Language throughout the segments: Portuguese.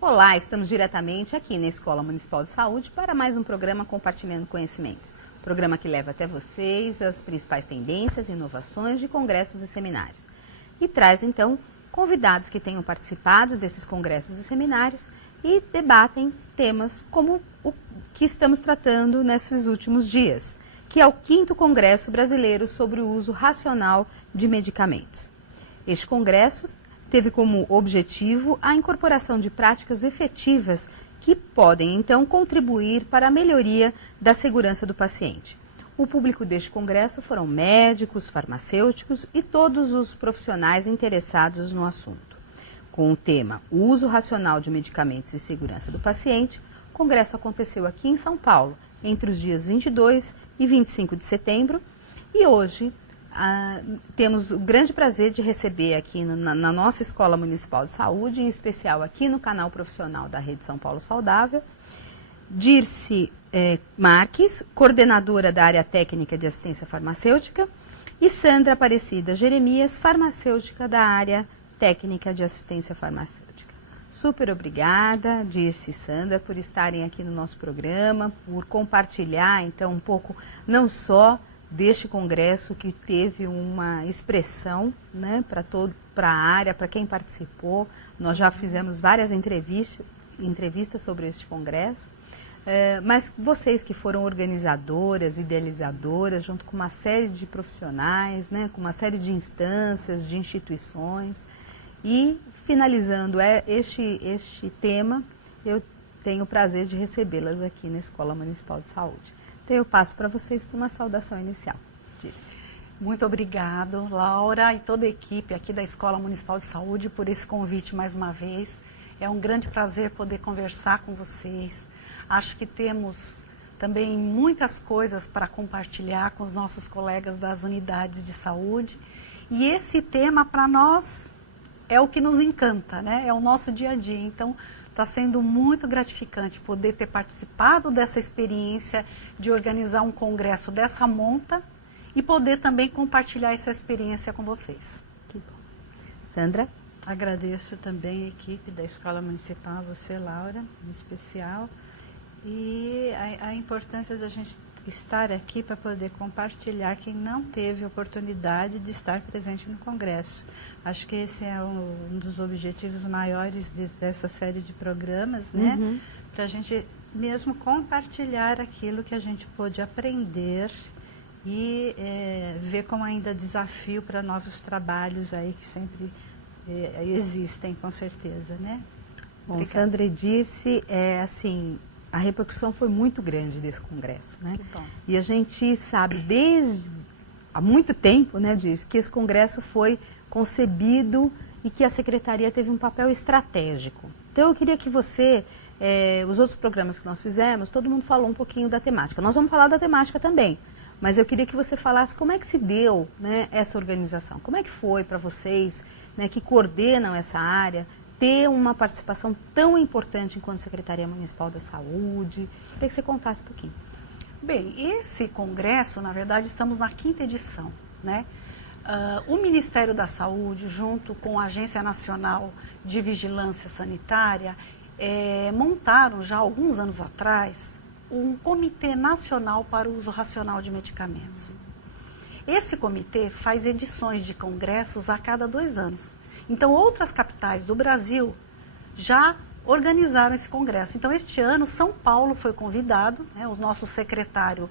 Olá, estamos diretamente aqui na Escola Municipal de Saúde para mais um programa Compartilhando Conhecimentos. Programa que leva até vocês as principais tendências e inovações de congressos e seminários. E traz, então, convidados que tenham participado desses congressos e seminários e debatem temas como o que estamos tratando nesses últimos dias, que é o 5º Congresso Brasileiro sobre o Uso Racional de Medicamentos. Este congresso teve como objetivo a incorporação de práticas efetivas que podem, então, contribuir para a melhoria da segurança do paciente. O público deste congresso foram médicos, farmacêuticos e todos os profissionais interessados no assunto. Com o tema O Uso Racional de Medicamentos e Segurança do Paciente, o congresso aconteceu aqui em São Paulo, entre os dias 22 e 25 de setembro, e hoje temos o grande prazer de receber aqui na nossa Escola Municipal de Saúde, em especial aqui no canal profissional da Rede São Paulo Saudável, Dirce Marques, coordenadora da área técnica de assistência farmacêutica, e Sandra Aparecida Jeremias, farmacêutica da área técnica de assistência farmacêutica. Super obrigada, Dirce e Sandra, por estarem aqui no nosso programa, por compartilhar, então, um pouco, não só deste congresso que teve uma expressão, né, para a área, para quem participou. Nós já fizemos várias entrevistas sobre este congresso, mas vocês que foram organizadoras, idealizadoras, junto com uma série de profissionais, né, com uma série de instâncias, de instituições, e finalizando este tema, eu tenho o prazer de recebê-las aqui na Escola Municipal de Saúde. Então, eu passo para vocês por uma saudação inicial. Muito obrigado, Laura, e toda a equipe aqui da Escola Municipal de Saúde por esse convite mais uma vez. É um grande prazer poder conversar com vocês. Acho que temos também muitas coisas para compartilhar com os nossos colegas das unidades de saúde. E esse tema, para nós, é o que nos encanta, né? É o nosso dia a dia. Então, está sendo muito gratificante poder ter participado dessa experiência de organizar um congresso dessa monta e poder também compartilhar essa experiência com vocês. Que bom. Sandra? Agradeço também a equipe da Escola Municipal, você, Laura, em especial, e a importância da gente estar aqui para poder compartilhar quem não teve oportunidade de estar presente no Congresso. Acho que esse é um dos objetivos maiores dessa série de programas, né? Para a gente mesmo compartilhar aquilo que a gente pôde aprender e ver como ainda desafio para novos trabalhos aí que sempre existem, com certeza, né? Bom, Sandra disse, assim, a repercussão foi muito grande desse congresso, né? E a gente sabe desde há muito tempo, né, diz que esse congresso foi concebido e que a secretaria teve um papel estratégico. Então eu queria que você, os outros programas que nós fizemos, todo mundo falou um pouquinho da temática. Nós vamos falar da temática também, mas eu queria que você falasse como é que se deu, né, essa organização. Como é que foi para vocês, né, que coordenam essa área, ter uma participação tão importante enquanto Secretaria Municipal da Saúde? Queria que você contasse um pouquinho. Bem, esse congresso, na verdade, estamos na 5ª edição, né? O Ministério da Saúde, junto com a Agência Nacional de Vigilância Sanitária, montaram já há alguns anos atrás um Comitê Nacional para o Uso Racional de Medicamentos. Esse comitê faz edições de congressos a cada 2 anos. Então, outras capitais do Brasil já organizaram esse congresso. Então, este ano, São Paulo foi convidado, né? O nosso secretário,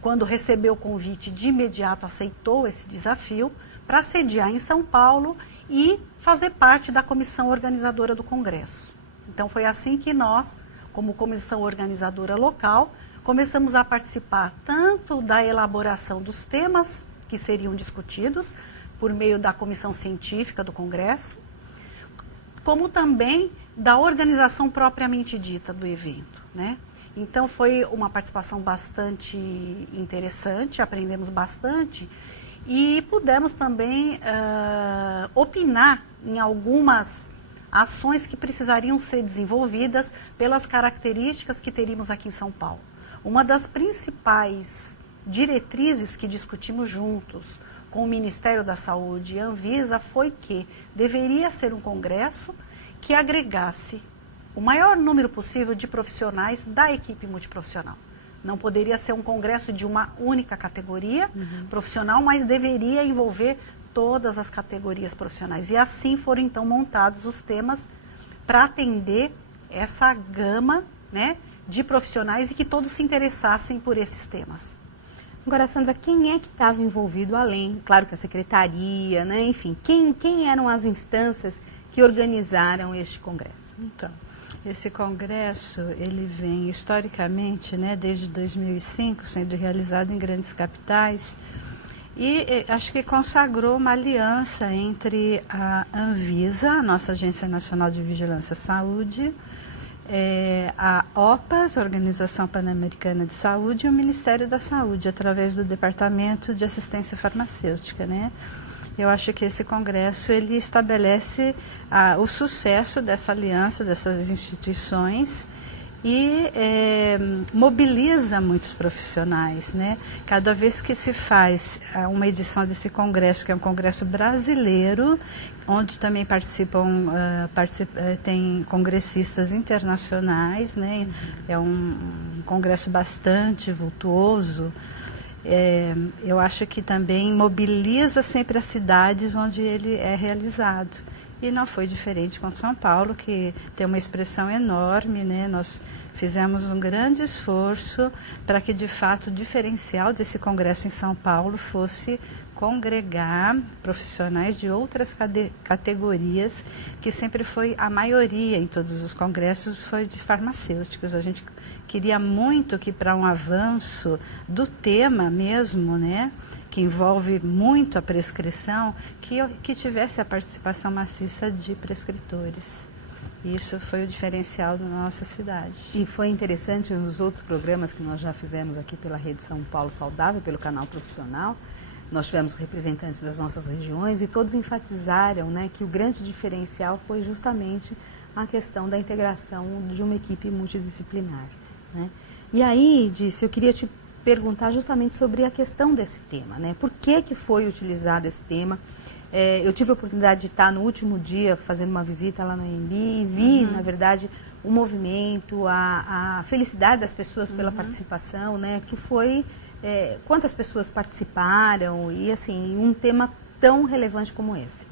quando recebeu o convite, de imediato aceitou esse desafio para sediar em São Paulo e fazer parte da comissão organizadora do congresso. Então, foi assim que nós, como comissão organizadora local, começamos a participar tanto da elaboração dos temas que seriam discutidos, por meio da comissão científica do Congresso, como também da organização propriamente dita do evento, né? Então foi uma participação bastante interessante, aprendemos bastante e pudemos também opinar em algumas ações que precisariam ser desenvolvidas pelas características que teríamos aqui em São Paulo. Uma das principais diretrizes que discutimos juntos com o Ministério da Saúde e a Anvisa foi que deveria ser um congresso que agregasse o maior número possível de profissionais da equipe multiprofissional. Não poderia ser um congresso de uma única categoria profissional, mas deveria envolver todas as categorias profissionais. E assim foram então montados os temas para atender essa gama, né, de profissionais e que todos se interessassem por esses temas. Agora, Sandra, quem é que estava envolvido além? Claro que a secretaria, né? Enfim, quem eram as instâncias que organizaram este congresso? Então, esse congresso, ele vem historicamente, né, desde 2005, sendo realizado em grandes capitais, e acho que consagrou uma aliança entre a Anvisa, a nossa Agência Nacional de Vigilância à Saúde, a OPAS, a Organização Pan-Americana de Saúde, e o Ministério da Saúde, através do Departamento de Assistência Farmacêutica, né? Eu acho que esse congresso, ele estabelece o sucesso dessa aliança, dessas instituições, e mobiliza muitos profissionais, né? Cada vez que se faz uma edição desse congresso, que é um congresso brasileiro, onde também tem congressistas internacionais, né? É um congresso bastante vultuoso. Eu acho que também mobiliza sempre as cidades onde ele é realizado. E não foi diferente com São Paulo, que tem uma expressão enorme, né? Nós fizemos um grande esforço para que, de fato, o diferencial desse congresso em São Paulo fosse congregar profissionais de outras categorias, que sempre foi a maioria em todos os congressos, foi de farmacêuticos. A gente queria muito que, para um avanço do tema mesmo, né, que envolve muito a prescrição, que tivesse a participação maciça de prescritores. Isso foi o diferencial da nossa cidade. E foi interessante nos outros programas que nós já fizemos aqui pela Rede São Paulo Saudável, pelo canal profissional. Nós tivemos representantes das nossas regiões e todos enfatizaram, né, que o grande diferencial foi justamente a questão da integração de uma equipe multidisciplinar, né? E aí, Dice, eu queria te perguntar justamente sobre a questão desse tema, né? Por que foi utilizado esse tema? Eu tive a oportunidade de estar no último dia fazendo uma visita lá no AMB e vi, na verdade, o movimento, a felicidade das pessoas pela participação, né? Que foi quantas pessoas participaram e, assim, um tema tão relevante como esse.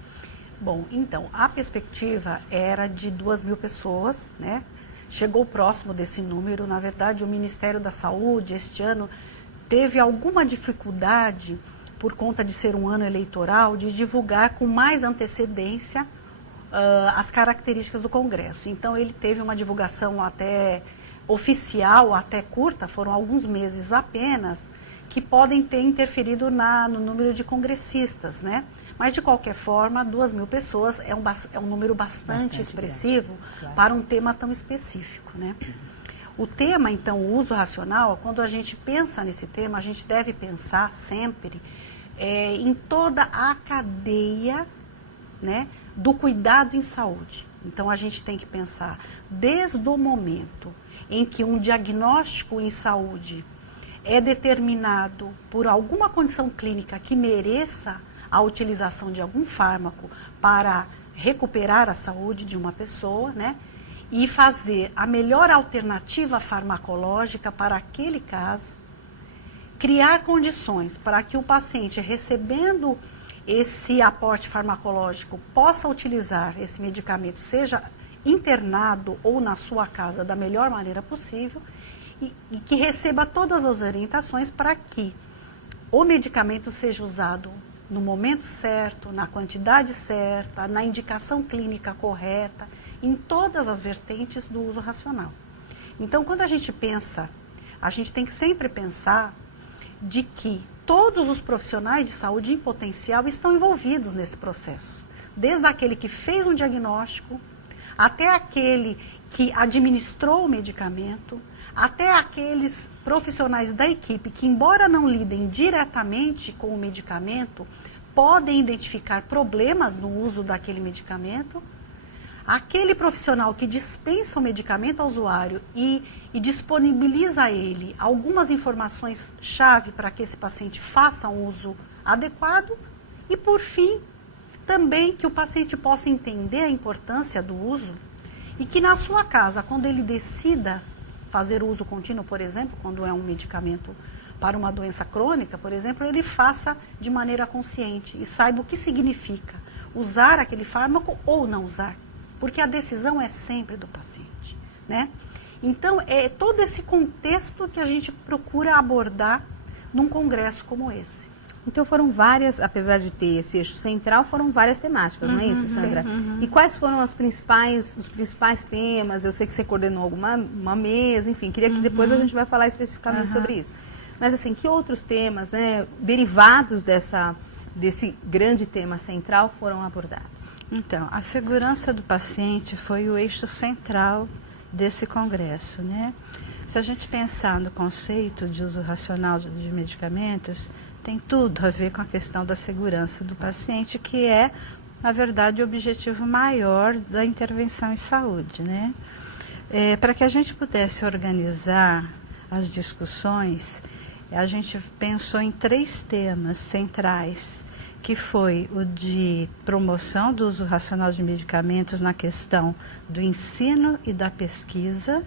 Bom, então, a perspectiva era de 2.000 pessoas, né? Chegou próximo desse número. Na verdade, o Ministério da Saúde, este ano, teve alguma dificuldade, por conta de ser um ano eleitoral, de divulgar com mais antecedência as características do Congresso. Então, ele teve uma divulgação até oficial, até curta, foram alguns meses apenas, que podem ter interferido no número de congressistas, né? Mas, de qualquer forma, 2.000 pessoas é um número bastante expressivo, claro, para um tema tão específico, né? O tema, então, o uso racional, quando a gente pensa nesse tema, a gente deve pensar sempre em toda a cadeia, né, do cuidado em saúde. Então, a gente tem que pensar desde o momento em que um diagnóstico em saúde é determinado por alguma condição clínica que mereça a utilização de algum fármaco para recuperar a saúde de uma pessoa, né? E fazer a melhor alternativa farmacológica para aquele caso, criar condições para que o paciente, recebendo esse aporte farmacológico, possa utilizar esse medicamento, seja internado ou na sua casa, da melhor maneira possível, e que receba todas as orientações para que o medicamento seja usado no momento certo, na quantidade certa, na indicação clínica correta, em todas as vertentes do uso racional. Então, quando a gente pensa, a gente tem que sempre pensar de que todos os profissionais de saúde em potencial estão envolvidos nesse processo. Desde aquele que fez um diagnóstico, até aquele que administrou o medicamento, até aqueles profissionais da equipe que, embora não lidem diretamente com o medicamento, podem identificar problemas no uso daquele medicamento, aquele profissional que dispensa o medicamento ao usuário e disponibiliza a ele algumas informações-chave para que esse paciente faça um uso adequado e, por fim, também que o paciente possa entender a importância do uso e que na sua casa, quando ele decida fazer uso contínuo, por exemplo, quando é um medicamento para uma doença crônica, por exemplo, ele faça de maneira consciente e saiba o que significa usar aquele fármaco ou não usar, porque a decisão é sempre do paciente, né? Então, é todo esse contexto que a gente procura abordar num congresso como esse. Então foram várias, apesar de ter esse eixo central, foram várias temáticas, não é isso, Sandra? E quais foram os principais temas? Eu sei que você coordenou uma mesa, enfim, queria que depois a gente vai falar especificamente sobre isso. Mas assim, que outros temas, né, derivados desse grande tema central foram abordados? Então, a segurança do paciente foi o eixo central desse congresso, né? Se a gente pensar no conceito de uso racional de medicamentos, tem tudo a ver com a questão da segurança do paciente, que é, na verdade, o objetivo maior da intervenção em saúde, né? Para que a gente pudesse organizar as discussões, a gente pensou em 3 temas centrais, que foi o de promoção do uso racional de medicamentos na questão do ensino e da pesquisa,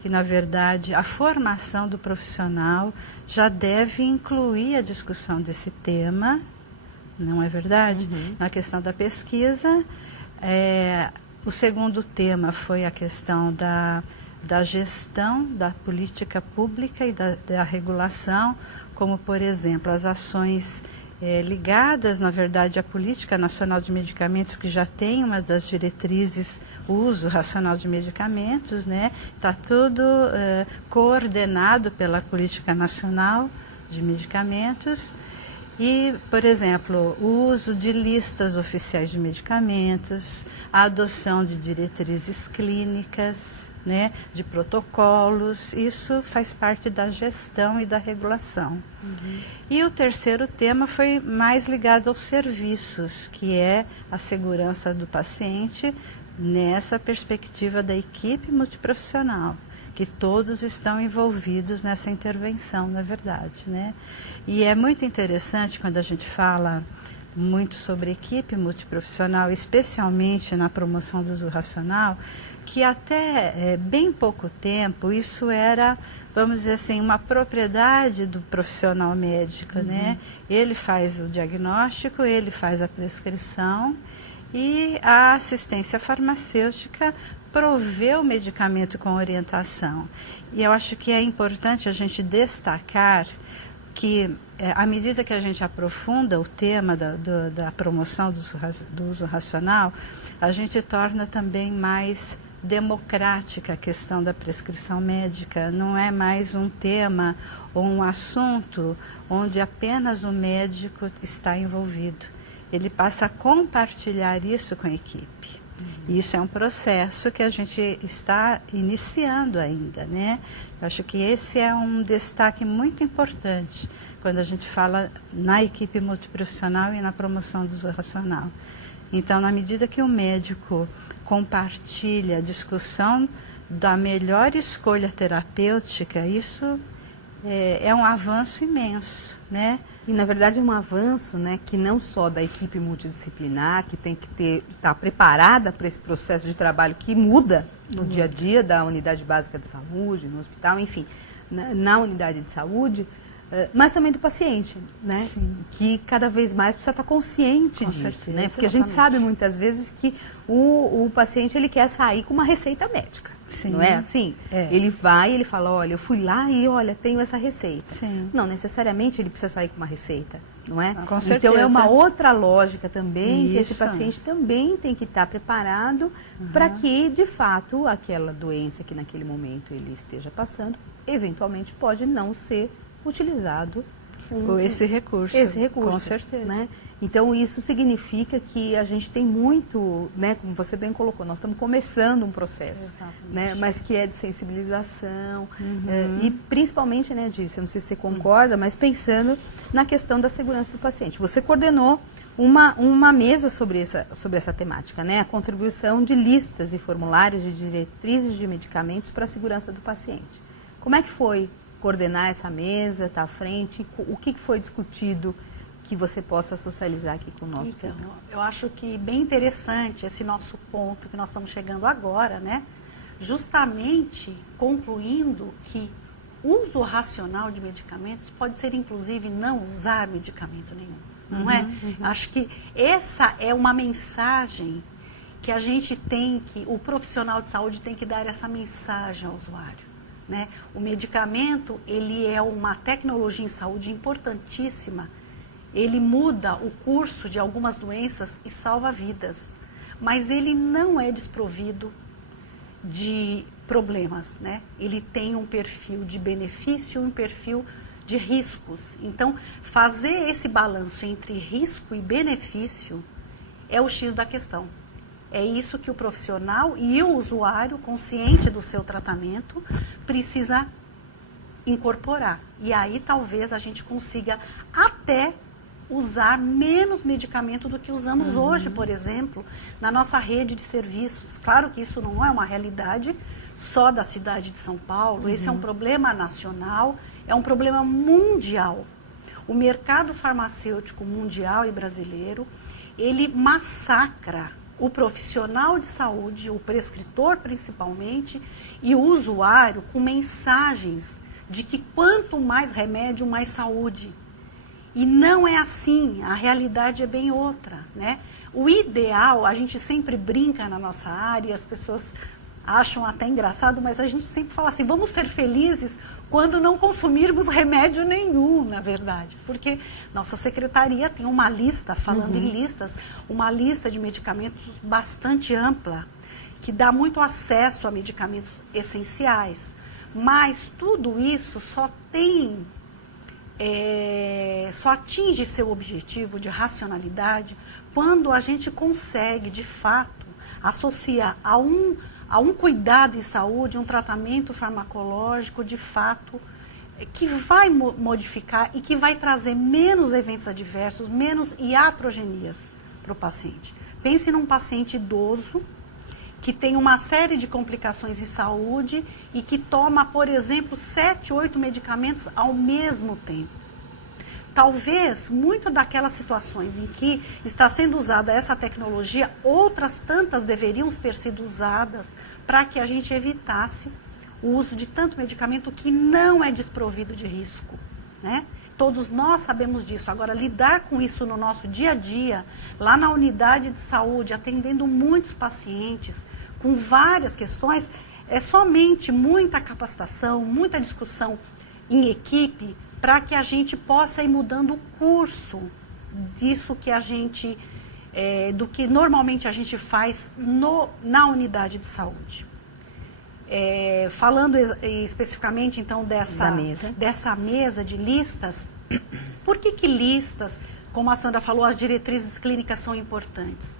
que, na verdade, a formação do profissional já deve incluir a discussão desse tema, não é verdade? Na questão da pesquisa, o segundo tema foi a questão da gestão da política pública e da regulação, como, por exemplo, as ações ligadas, na verdade, à Política Nacional de Medicamentos, que já tem uma das diretrizes, o uso racional de medicamentos, né? Está tudo coordenado pela Política Nacional de Medicamentos. E, por exemplo, o uso de listas oficiais de medicamentos, a adoção de diretrizes clínicas, né, de protocolos, isso faz parte da gestão e da regulação. E o terceiro tema foi mais ligado aos serviços, que é a segurança do paciente nessa perspectiva da equipe multiprofissional, que todos estão envolvidos nessa intervenção, na verdade, né? E é muito interessante quando a gente fala muito sobre equipe multiprofissional, especialmente na promoção do uso racional, que até bem pouco tempo isso era, vamos dizer assim, uma propriedade do profissional médico, né? Ele faz o diagnóstico, ele faz a prescrição e a assistência farmacêutica provê o medicamento com orientação. E eu acho que é importante a gente destacar que, à medida que a gente aprofunda o tema da promoção do uso racional, a gente torna também mais democrática a questão da prescrição médica. Não é mais um tema ou um assunto onde apenas o médico está envolvido. Ele passa a compartilhar isso com a equipe. Isso é um processo que a gente está iniciando ainda, né? Eu acho que esse é um destaque muito importante quando a gente fala na equipe multiprofissional e na promoção do uso racional. Então, na medida que o médico compartilha a discussão da melhor escolha terapêutica, isso é um avanço imenso, né? E, na verdade, é um avanço, né, que não só da equipe multidisciplinar, que tem que estar preparada para esse processo de trabalho que muda no dia a dia da unidade básica de saúde, no hospital, enfim, na unidade de saúde, mas também do paciente, né? Sim. Que cada vez mais precisa estar consciente disso, certeza, né? Porque a gente sabe muitas vezes que o paciente ele quer sair com uma receita médica. Sim. Não é assim? Ele vai e ele fala, olha, eu fui lá e olha, tenho essa receita. Sim. Não necessariamente ele precisa sair com uma receita, não é? Com certeza. Então é uma outra lógica também, Isso. que esse paciente também tem que estar preparado para que, de fato, aquela doença que naquele momento ele esteja passando, eventualmente pode não ser utilizado esse recurso. Com certeza. Né? Então, isso significa que a gente tem muito, né, como você bem colocou, nós estamos começando um processo, né, mas que é de sensibilização, e principalmente, né, disso, eu não sei se você concorda, mas pensando na questão da segurança do paciente. Você coordenou uma mesa sobre essa temática, né? A contribuição de listas e formulários de diretrizes de medicamentos para a segurança do paciente. Como é que foi coordenar essa mesa, estar à frente? O que foi discutido que você possa socializar aqui com o nosso público? Eu acho que bem interessante esse nosso ponto que nós estamos chegando agora, né? Justamente concluindo que uso racional de medicamentos pode ser, inclusive, não usar medicamento nenhum. Não é? Acho que essa é uma mensagem que a gente tem que, o profissional de saúde tem que dar essa mensagem ao usuário, né? O medicamento, ele é uma tecnologia em saúde importantíssima, ele muda o curso de algumas doenças e salva vidas, mas ele não é desprovido de problemas, né? Ele tem um perfil de benefício, um perfil de riscos. Então, fazer esse balanço entre risco e benefício é o X da questão. É isso que o profissional e o usuário, consciente do seu tratamento, precisa incorporar. E aí talvez a gente consiga até usar menos medicamento do que usamos hoje, por exemplo, na nossa rede de serviços. Claro que isso não é uma realidade só da cidade de São Paulo, esse é um problema nacional, é um problema mundial. O mercado farmacêutico mundial e brasileiro, ele massacra o profissional de saúde, o prescritor principalmente, e o usuário com mensagens de que quanto mais remédio, mais saúde. E não é assim, a realidade é bem outra, né? O ideal, a gente sempre brinca na nossa área, as pessoas acham até engraçado, mas a gente sempre fala assim, vamos ser felizes quando não consumirmos remédio nenhum, na verdade. Porque nossa secretaria tem uma lista, falando em listas, uma lista de medicamentos bastante ampla, que dá muito acesso a medicamentos essenciais. Mas tudo isso só atinge seu objetivo de racionalidade quando a gente consegue, de fato, associar a um cuidado em saúde, um tratamento farmacológico, de fato, que vai modificar e que vai trazer menos eventos adversos, menos iatrogenias para o paciente. Pense num paciente idoso que tem uma série de complicações em saúde e que toma, por exemplo, 7, 8 medicamentos ao mesmo tempo. Talvez, muito daquelas situações em que está sendo usada essa tecnologia, outras tantas deveriam ter sido usadas para que a gente evitasse o uso de tanto medicamento que não é desprovido de risco, né? Todos nós sabemos disso. Agora, lidar com isso no nosso dia a dia, lá na unidade de saúde, atendendo muitos pacientes, com várias questões, é somente muita capacitação, muita discussão em equipe, para que a gente possa ir mudando o curso disso que a gente, do que normalmente a gente faz na unidade de saúde. Falando especificamente, então, dessa mesa de listas, por que listas, como a Sandra falou, as diretrizes clínicas são importantes?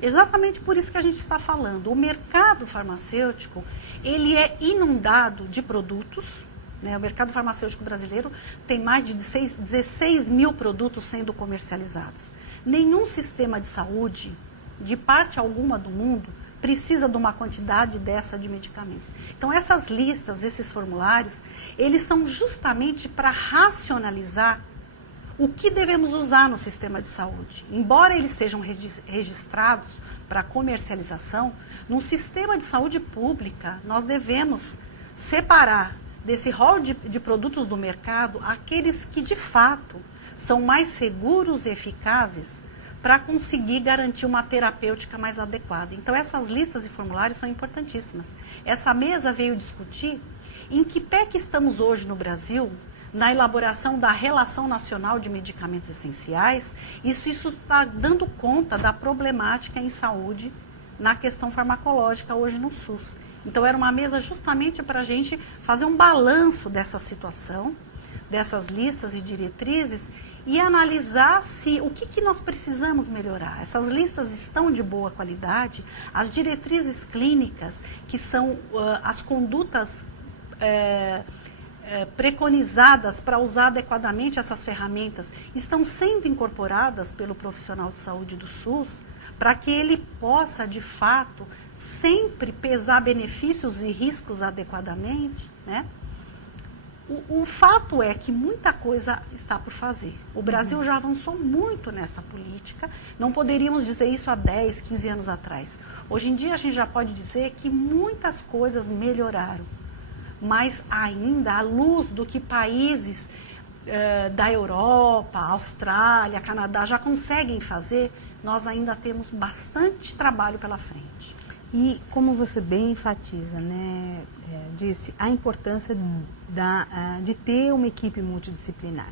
Exatamente por isso que a gente está falando. O mercado farmacêutico, ele é inundado de produtos, né? O mercado farmacêutico brasileiro tem mais de 16 mil produtos sendo comercializados. Nenhum sistema de saúde, de parte alguma do mundo, precisa de uma quantidade dessa de medicamentos. Então, essas listas, esses formulários, eles são justamente para racionalizar o que devemos usar no sistema de saúde. Embora eles sejam registrados para comercialização, no sistema de saúde pública, nós devemos separar desse rol de produtos do mercado aqueles que, de fato, são mais seguros e eficazes para conseguir garantir uma terapêutica mais adequada. Então, essas listas e formulários são importantíssimas. Essa mesa veio discutir em que pé que estamos hoje no Brasil na elaboração da Relação Nacional de Medicamentos Essenciais, e se isso está dando conta da problemática em saúde na questão farmacológica hoje no SUS. Então, era uma mesa justamente para a gente fazer um balanço dessa situação, dessas listas e diretrizes, e analisar o que nós precisamos melhorar. Essas listas estão de boa qualidade, as diretrizes clínicas, que são as condutas preconizadas para usar adequadamente essas ferramentas estão sendo incorporadas pelo profissional de saúde do SUS para que ele possa, de fato, sempre pesar benefícios e riscos adequadamente, né? O fato é que muita coisa está por fazer. O Brasil já avançou muito nessa política, não poderíamos dizer isso há 10, 15 anos atrás. Hoje em dia a gente já pode dizer que muitas coisas melhoraram, mas ainda à luz do que países da Europa, Austrália, Canadá já conseguem fazer, nós ainda temos bastante trabalho pela frente. E como você bem enfatiza, né, disse, a importância de ter uma equipe multidisciplinar.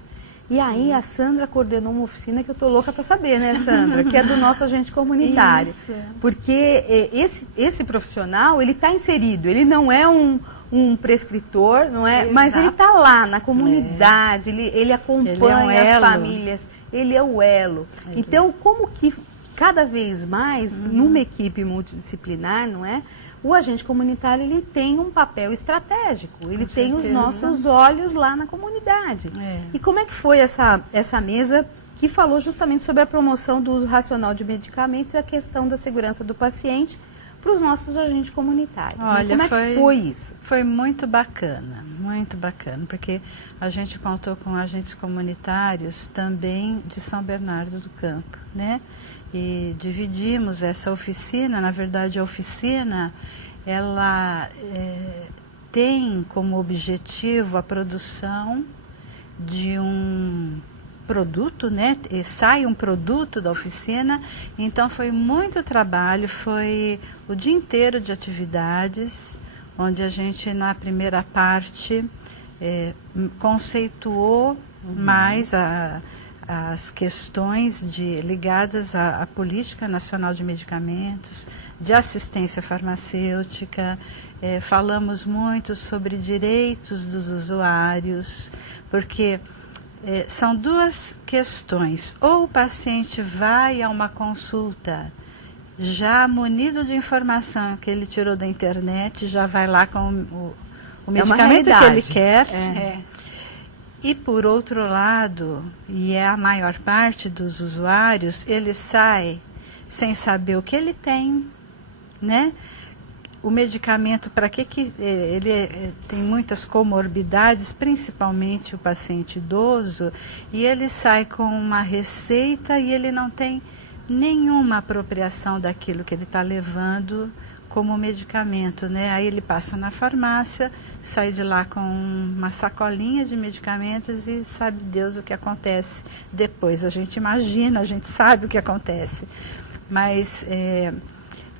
E aí a Sandra coordenou uma oficina que eu estou louca para saber, né, Sandra? Que é do nosso agente comunitário. Isso. Porque esse profissional, ele está inserido, ele não é um prescritor, não é? Exato. Mas ele está lá na comunidade, ele acompanha as famílias, ele é o elo. Então, como que cada vez mais, numa equipe multidisciplinar, não é? O agente comunitário, ele tem um papel estratégico, ele tem os nossos olhos lá na comunidade. E como é que foi essa mesa que falou justamente sobre a promoção do uso racional de medicamentos e a questão da segurança do paciente para os nossos agentes comunitários? Olha, como é que foi isso? Foi muito bacana, porque a gente contou com agentes comunitários também de São Bernardo do Campo, né? E dividimos essa oficina. Na verdade, a oficina, ela tem como objetivo a produção de um produto, né? E sai um produto da oficina. Então, foi muito trabalho, foi o dia inteiro de atividades, onde a gente, na primeira parte, conceituou mais as questões ligadas à Política Nacional de Medicamentos, de assistência farmacêutica, falamos muito sobre direitos dos usuários, porque são duas questões. Ou o paciente vai a uma consulta já munido de informação que ele tirou da internet, já vai lá com o medicamento que ele quer. E por outro lado, e é a maior parte dos usuários, ele sai sem saber o que ele tem, né? O medicamento, para que ele tem muitas comorbidades, principalmente o paciente idoso, e ele sai com uma receita e ele não tem nenhuma apropriação daquilo que ele está levando como medicamento, né? Aí ele passa na farmácia, sai de lá com uma sacolinha de medicamentos e sabe Deus o que acontece depois. A gente imagina, a gente sabe o que acontece. Mas,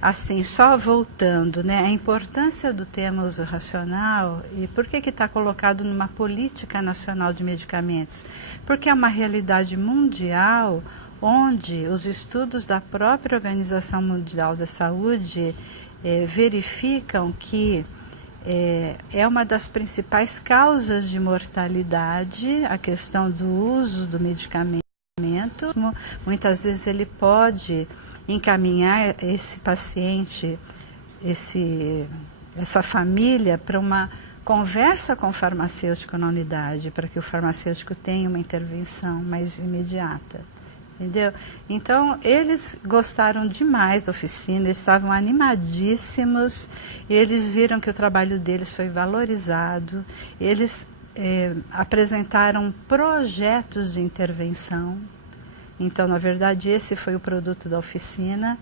assim, só voltando, né? A importância do tema uso racional, e por que está colocado numa política nacional de medicamentos? Porque é uma realidade mundial onde os estudos da própria Organização Mundial da Saúde verificam que é uma das principais causas de mortalidade a questão do uso do medicamento. Muitas vezes ele pode encaminhar esse paciente, essa família, para uma conversa com o farmacêutico na unidade, para que o farmacêutico tenha uma intervenção mais imediata. Entendeu? Então, eles gostaram demais da oficina, eles estavam animadíssimos, eles viram que o trabalho deles foi valorizado, eles apresentaram projetos de intervenção. Então, na verdade, esse foi o produto da oficina.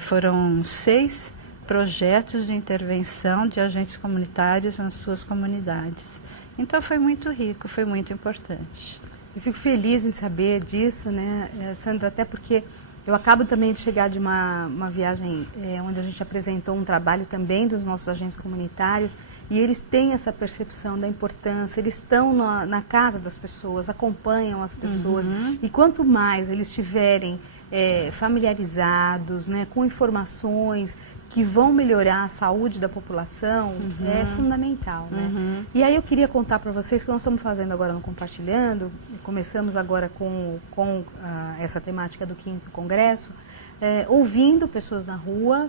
Foram 6 projetos de intervenção de agentes comunitários nas suas comunidades. Então, foi muito rico, foi muito importante. Eu fico feliz em saber disso, né, Sandra, até porque eu acabo também de chegar de uma viagem onde a gente apresentou um trabalho também dos nossos agentes comunitários, e eles têm essa percepção da importância, eles estão na casa das pessoas, acompanham as pessoas, e quanto mais eles estiverem familiarizados, né, com informações que vão melhorar a saúde da população, é fundamental, né? E aí eu queria contar para vocês que nós estamos fazendo agora no Compartilhando, começamos agora com essa temática do 5º Congresso, ouvindo pessoas na rua,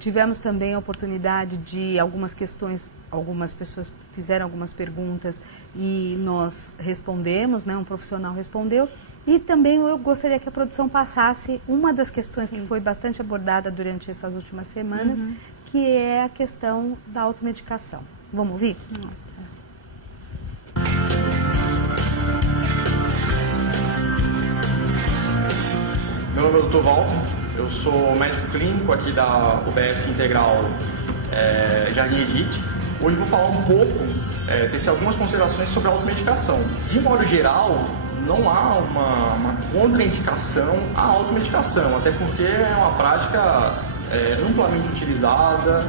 tivemos também a oportunidade de algumas questões algumas pessoas fizeram algumas perguntas e nós respondemos, né, um profissional respondeu. E também eu gostaria que a produção passasse uma das questões que foi bastante abordada durante essas últimas semanas, que é a questão da automedicação. Vamos ouvir? Meu nome é Dr. Walter, eu sou médico clínico aqui da UBS Integral Jardim Edite. Hoje vou falar um pouco, tecer algumas considerações sobre a automedicação. De modo geral, não há uma contraindicação à automedicação, até porque é uma prática amplamente utilizada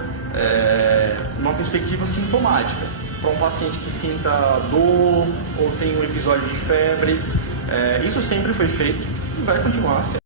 numa perspectiva sintomática. Para um paciente que sinta dor ou tem um episódio de febre, isso sempre foi feito e vai continuar sendo.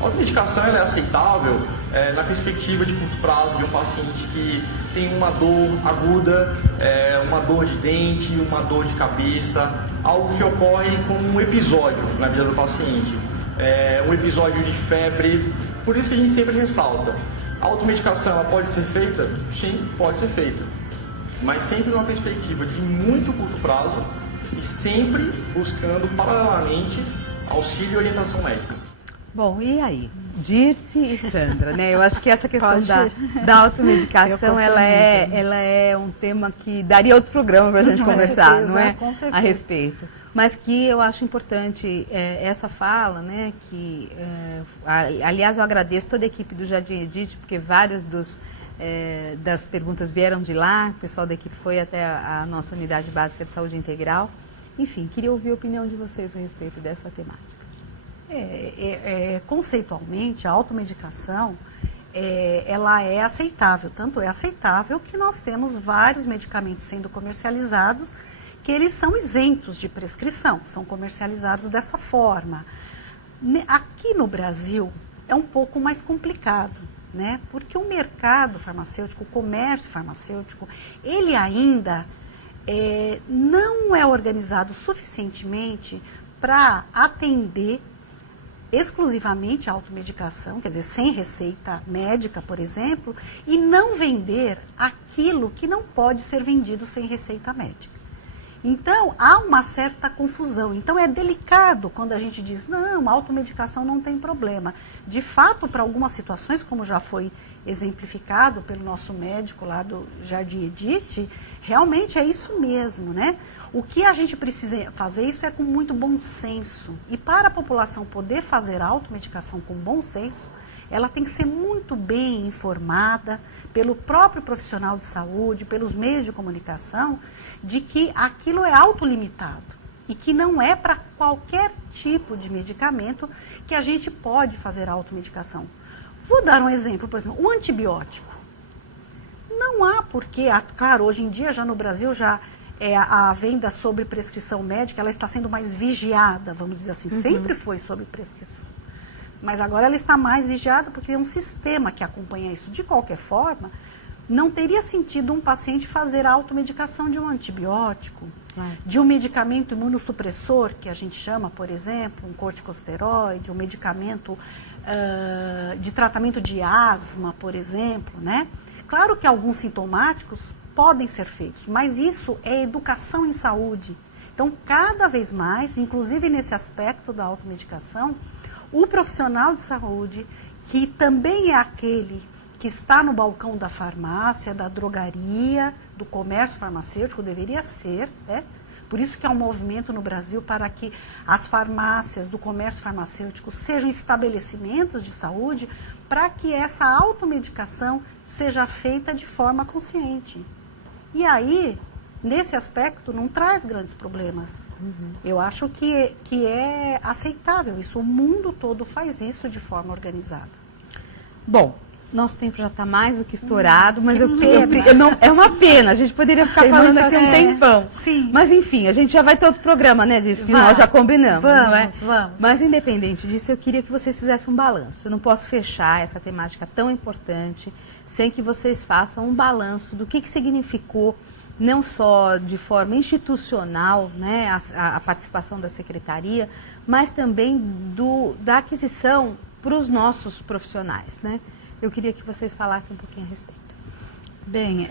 A automedicação é aceitável na perspectiva de curto prazo de um paciente que tem uma dor aguda, uma dor de dente, uma dor de cabeça, algo que ocorre como um episódio na vida do paciente, um episódio de febre. Por isso que a gente sempre ressalta, a automedicação ela pode ser feita? Sim, pode ser feita, mas sempre numa perspectiva de muito curto prazo e sempre buscando paralelamente auxílio e orientação médica. Bom, e aí? Dirce e Sandra, né? Eu acho que essa questão da automedicação, ela é um tema que daria outro programa para a gente conversar, certeza, não é? Com certeza. A respeito. Mas que eu acho importante essa fala, né? Que, aliás, eu agradeço toda a equipe do Jardim Edith, porque vários das perguntas vieram de lá, o pessoal da equipe foi até a nossa unidade básica de saúde integral. Enfim, queria ouvir a opinião de vocês a respeito dessa temática. Conceitualmente, a automedicação, ela é aceitável. Tanto é aceitável que nós temos vários medicamentos sendo comercializados que eles são isentos de prescrição, são comercializados dessa forma. Aqui no Brasil é um pouco mais complicado, né? Porque o mercado farmacêutico, o comércio farmacêutico, ele ainda não é organizado suficientemente para atender exclusivamente a automedicação, quer dizer, sem receita médica, por exemplo, e não vender aquilo que não pode ser vendido sem receita médica. Então, há uma certa confusão. Então, é delicado quando a gente diz, não, a automedicação não tem problema. De fato, para algumas situações, como já foi exemplificado pelo nosso médico lá do Jardim Edith, realmente é isso mesmo, né? O que a gente precisa fazer isso é com muito bom senso. E para a população poder fazer a automedicação com bom senso, ela tem que ser muito bem informada pelo próprio profissional de saúde, pelos meios de comunicação, de que aquilo é autolimitado e que não é para qualquer tipo de medicamento que a gente pode fazer a automedicação. Vou dar um exemplo, por exemplo, o antibiótico. Não há porquê, claro, hoje em dia já no Brasil já a venda sob prescrição médica, ela está sendo mais vigiada, vamos dizer assim, sempre foi sob prescrição. Mas agora ela está mais vigiada porque é um sistema que acompanha isso. De qualquer forma, não teria sentido um paciente fazer a automedicação de um antibiótico, de um medicamento imunossupressor, que a gente chama, por exemplo, um corticosteroide, um medicamento de tratamento de asma, por exemplo, né? Claro que alguns sintomáticos podem ser feitos, mas isso é educação em saúde. Então, cada vez mais, inclusive nesse aspecto da automedicação, o profissional de saúde, que também é aquele que está no balcão da farmácia, da drogaria, do comércio farmacêutico, deveria ser, né? Por isso que há um movimento no Brasil para que as farmácias do comércio farmacêutico sejam estabelecimentos de saúde, para que essa automedicação seja feita de forma consciente. E aí, nesse aspecto, não traz grandes problemas. Eu acho que é aceitável isso. O mundo todo faz isso de forma organizada. Bom, nosso tempo já está mais do que estourado, mas é uma pena. A gente poderia ficar falando aqui um tempão. Sim. Mas enfim, a gente já vai ter outro programa, né, disso que nós já combinamos, não é? Vamos. Mas independente disso, eu queria que vocês fizessem um balanço. Eu não posso fechar essa temática tão importante sem que vocês façam um balanço do que significou, não só de forma institucional, né, a participação da secretaria, mas também da aquisição para os nossos profissionais, né? Eu queria que vocês falassem um pouquinho a respeito. Bem,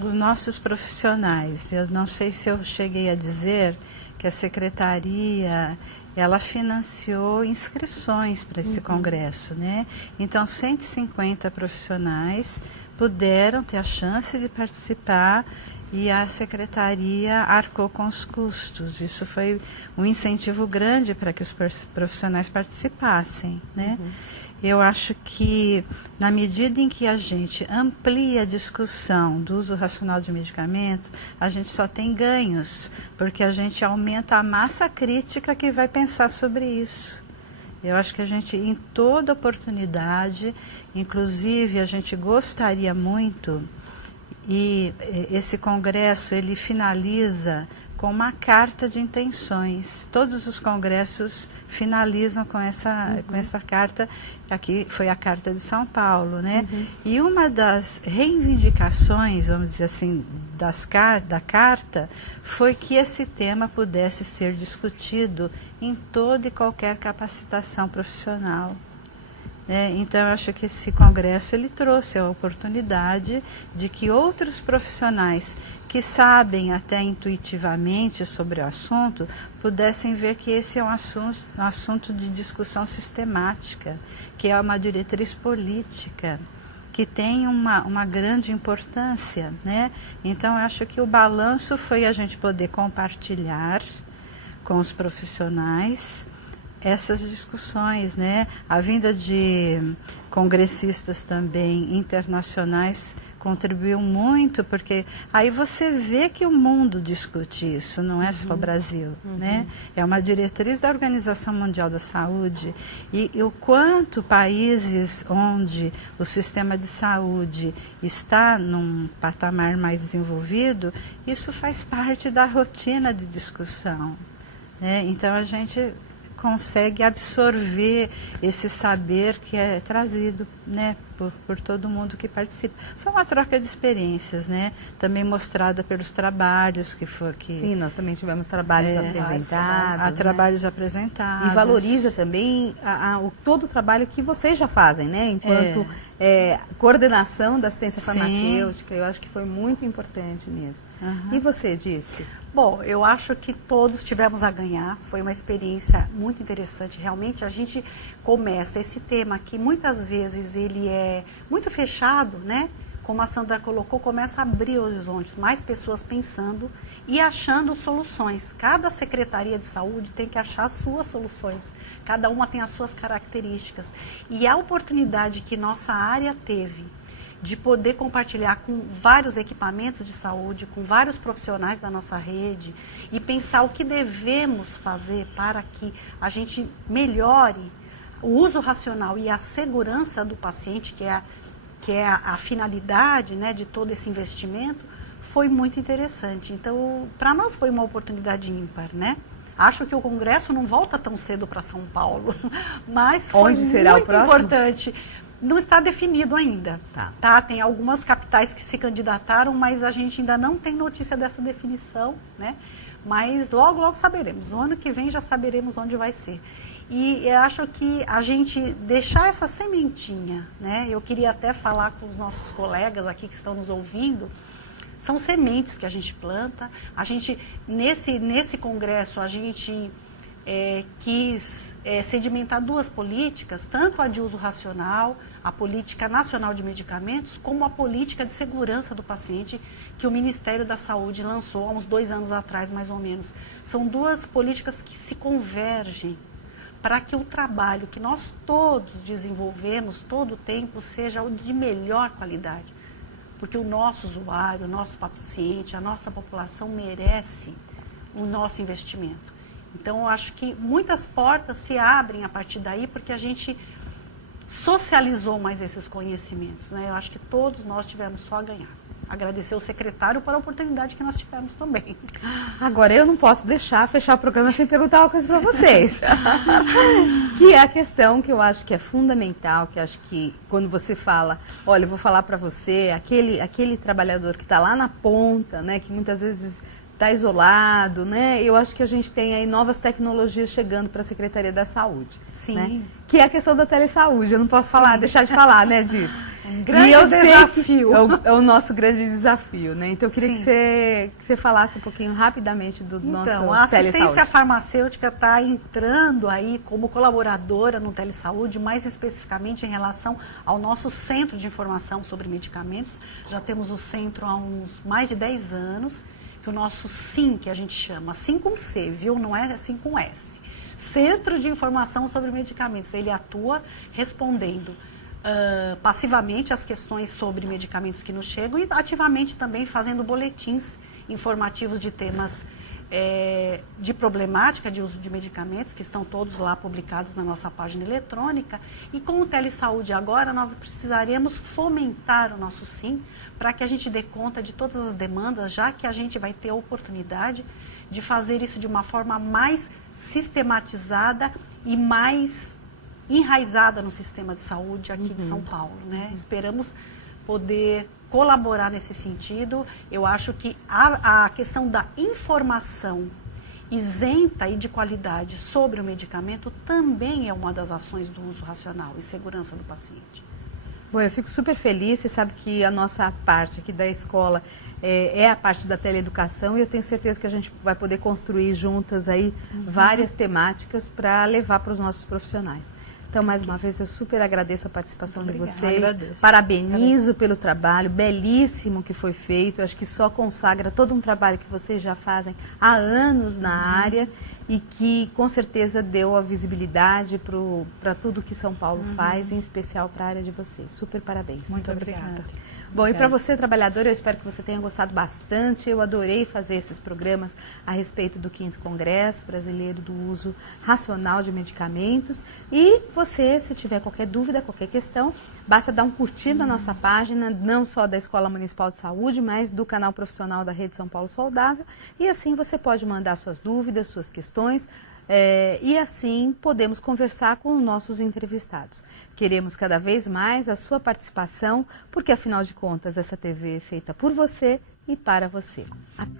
os nossos profissionais, eu não sei se eu cheguei a dizer que a secretaria, ela financiou inscrições para esse congresso, né? Então, 150 profissionais puderam ter a chance de participar e a secretaria arcou com os custos. Isso foi um incentivo grande para que os profissionais participassem, né? Eu acho que, na medida em que a gente amplia a discussão do uso racional de medicamento, a gente só tem ganhos, porque a gente aumenta a massa crítica que vai pensar sobre isso. Eu acho que a gente, em toda oportunidade, inclusive a gente gostaria muito, e esse congresso ele finaliza com uma carta de intenções. Todos os congressos finalizam com essa carta, aqui foi a Carta de São Paulo, né? E uma das reivindicações, vamos dizer assim, da carta, foi que esse tema pudesse ser discutido em toda e qualquer capacitação profissional. Então, eu acho que esse congresso ele trouxe a oportunidade de que outros profissionais que sabem até intuitivamente sobre o assunto pudessem ver que esse é um assunto de discussão sistemática, que é uma diretriz política, que tem uma grande importância, né? Então, eu acho que o balanço foi a gente poder compartilhar com os profissionais essas discussões, né? A vinda de congressistas também internacionais contribuiu muito, porque aí você vê que o mundo discute isso, não é só o Brasil, né? É uma diretriz da Organização Mundial da Saúde e o quanto países onde o sistema de saúde está num patamar mais desenvolvido, isso faz parte da rotina de discussão, né? Então a gente consegue absorver esse saber que é trazido, né, por todo mundo que participa. Foi uma troca de experiências, né, também mostrada pelos trabalhos que foi que. Sim, nós também tivemos trabalhos apresentados. Há trabalhos apresentados. E valoriza também todo o trabalho que vocês já fazem, né, enquanto coordenação da assistência farmacêutica. Eu acho que foi muito importante mesmo. E você disse? Bom, eu acho que todos tivemos a ganhar, foi uma experiência muito interessante. Realmente a gente começa esse tema que muitas vezes ele é muito fechado, né? Como a Sandra colocou, começa a abrir horizontes, mais pessoas pensando e achando soluções. Cada secretaria de saúde tem que achar as suas soluções, cada uma tem as suas características. E a oportunidade que nossa área teve de poder compartilhar com vários equipamentos de saúde, com vários profissionais da nossa rede e pensar o que devemos fazer para que a gente melhore o uso racional e a segurança do paciente, que é a finalidade, né, de todo esse investimento, foi muito interessante. Então, para nós foi uma oportunidade ímpar, né? Acho que o congresso não volta tão cedo para São Paulo, mas foi muito importante. Não está definido ainda, tá? Tem algumas capitais que se candidataram, mas a gente ainda não tem notícia dessa definição, né? Mas logo, logo saberemos. O ano que vem já saberemos onde vai ser. E eu acho que a gente deixar essa sementinha, né? Eu queria até falar com os nossos colegas aqui que estão nos ouvindo. São sementes que a gente planta. A gente, nesse congresso, a gente quis sedimentar duas políticas, tanto a de uso racional, a política nacional de medicamentos, como a política de segurança do paciente, que o Ministério da Saúde lançou há uns 2 anos atrás, mais ou menos. São duas políticas que se convergem para que o trabalho que nós todos desenvolvemos todo o tempo seja o de melhor qualidade. Porque o nosso usuário, o nosso paciente, a nossa população merece o nosso investimento. Então, eu acho que muitas portas se abrem a partir daí, porque a gente socializou mais esses conhecimentos, né? Eu acho que todos nós tivemos só a ganhar. Agradecer ao secretário por a oportunidade que nós tivemos também. Agora, eu não posso fechar o programa sem perguntar uma coisa para vocês. Que é a questão que eu acho que é fundamental, que acho que quando você fala, olha, eu vou falar para você, aquele trabalhador que está lá na ponta, né, que muitas vezes está isolado, né? Eu acho que a gente tem aí novas tecnologias chegando para a Secretaria da Saúde. Sim. Né? Que é a questão da telesaúde. Eu não posso deixar de falar, né, disso. Um grande desafio. É o nosso grande desafio, né? Então eu queria que você falasse um pouquinho rapidamente do nosso telesaúde. Então, a assistência farmacêutica está entrando aí como colaboradora no telesaúde, mais especificamente em relação ao nosso centro de informação sobre medicamentos. Já temos o centro há uns mais de 10 anos. Que o nosso SIM, que a gente chama, SIM com C, viu? Não é SIM com S. Centro de Informação sobre Medicamentos. Ele atua respondendo passivamente as questões sobre medicamentos que nos chegam e ativamente também fazendo boletins informativos de temas de problemática de uso de medicamentos, que estão todos lá publicados na nossa página eletrônica. E com o Telesaúde agora, nós precisaremos fomentar o nosso SIM para que a gente dê conta de todas as demandas, já que a gente vai ter a oportunidade de fazer isso de uma forma mais sistematizada e mais enraizada no sistema de saúde aqui de São Paulo, né? Esperamos poder colaborar nesse sentido. Eu acho que a questão da informação isenta e de qualidade sobre o medicamento também é uma das ações do uso racional e segurança do paciente. Bom, eu fico super feliz, você sabe que a nossa parte aqui da escola é a parte da teleeducação e eu tenho certeza que a gente vai poder construir juntas aí várias temáticas para levar para os nossos profissionais. Então, mais uma vez, eu super agradeço a participação de vocês. Agradeço. Parabenizo pelo trabalho belíssimo que foi feito. Eu acho que só consagra todo um trabalho que vocês já fazem há anos na área e que, com certeza, deu a visibilidade para tudo que São Paulo faz, em especial para a área de vocês. Super parabéns. Muito obrigada. Bom, e para você, trabalhador, eu espero que você tenha gostado bastante. Eu adorei fazer esses programas a respeito do 5º Congresso Brasileiro do Uso Racional de Medicamentos. E você, se tiver qualquer dúvida, qualquer questão, basta dar um curtir na nossa página, não só da Escola Municipal de Saúde, mas do canal profissional da Rede São Paulo Saudável. E assim você pode mandar suas dúvidas, suas questões. E assim podemos conversar com os nossos entrevistados. Queremos cada vez mais a sua participação, porque afinal de contas essa TV é feita por você e para você. Até.